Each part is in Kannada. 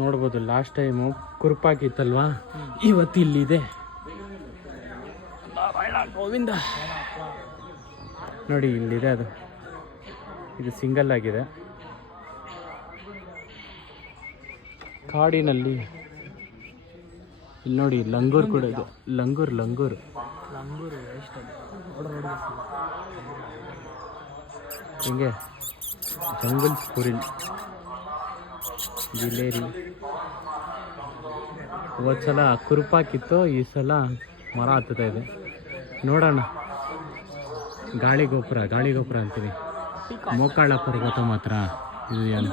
ನೋಡ್ಬೋದು ಲಾಸ್ಟ್ ಟೈಮು ಕುರುಪಾಕಿತ್ತಲ್ವಾ, ಇವತ್ತು ಇಲ್ಲಿದೆ. ಗೋವಿಂದ ನೋಡಿ, ಇಲ್ಲಿದೆ ಅದು. ಇದು ಸಿಂಗಲ್ ಆಗಿದೆ. ಕಾಡಿನಲ್ಲಿ ಇಲ್ಲಿ ನೋಡಿ, ಲಂಗೂರ್ ಕೂಡ ಇದೆ. ಲಂಗೂರ್ ಹಿಂಗೆ ಜಂಗಲ್ ಸ್ಕೂರಿಲ್, ಗಿಲೇರಿ. ಹೋದ ಸಲ ಕುರುಪಾಕಿತ್ತು, ಈ ಸಲ ಮರ ಹತ್ತುತ್ತಾ ಇದೆ. ನೋಡೋಣ. ಗಾಳಿ ಗೋಪುರ ಅಂತೀವಿ. ಮೋಕಾಳ ಪರ್ವತ ಮಾತ್ರ ಇದು ಏನು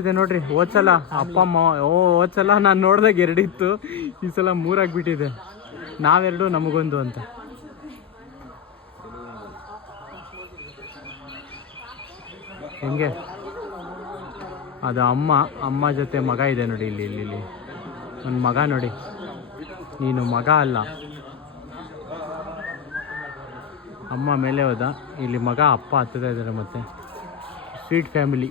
ಇದೆ ನೋಡ್ರಿ. ಹೋದ ಸಲ ಅಪ್ಪ ಅಮ್ಮ ಹೋದ ಸಲ ನಾನು ನೋಡಿದಾಗ 2 ಇತ್ತು, ಈ ಸಲ 3 ಆಗಿಬಿಟ್ಟಿದೆ. ನಾವೆರಡು ನಮಗೊಂದು ಅಂತ. ಹೆಂಗೆ ಅದು ಅಮ್ಮ ಜೊತೆ ಮಗ ಇದೆ ನೋಡಿ. ಇಲ್ಲಿ ನನ್ನ ಮಗ ನೋಡಿ. ನೀನು ಮಗ ಅಲ್ಲ, ಅಮ್ಮ ಮೇಲೆ ಹೋದ, ಇಲ್ಲಿ ಮಗ ಅಪ್ಪ ಹತ್ತುತ್ತಾ ಇದ್ದಾರೆ. ಮತ್ತೆ ಸ್ವೀಟ್ ಫ್ಯಾಮಿಲಿ.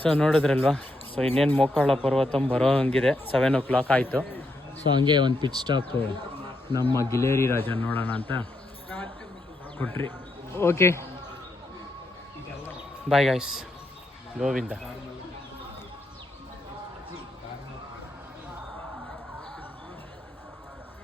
ಸೊ ನೋಡಿದ್ರಲ್ವಾ. ಸೊ ಇನ್ನೇನು ಮೋಕಾಳ ಪರ್ವತ ಬರೋ ಹಂಗಿದೆ. 7 o'clock ಆಯಿತು. ಸೊ ಹಂಗೆ ಒಂದು ಪಿಚ್ ಸ್ಟಾಪು ನಮ್ಮ ಗಿಲೇರಿ ರಾಜ ನೋಡೋಣ ಅಂತ ಕೊಟ್ರಿ. Okay, bye guys. ಗೋವಿಂದ.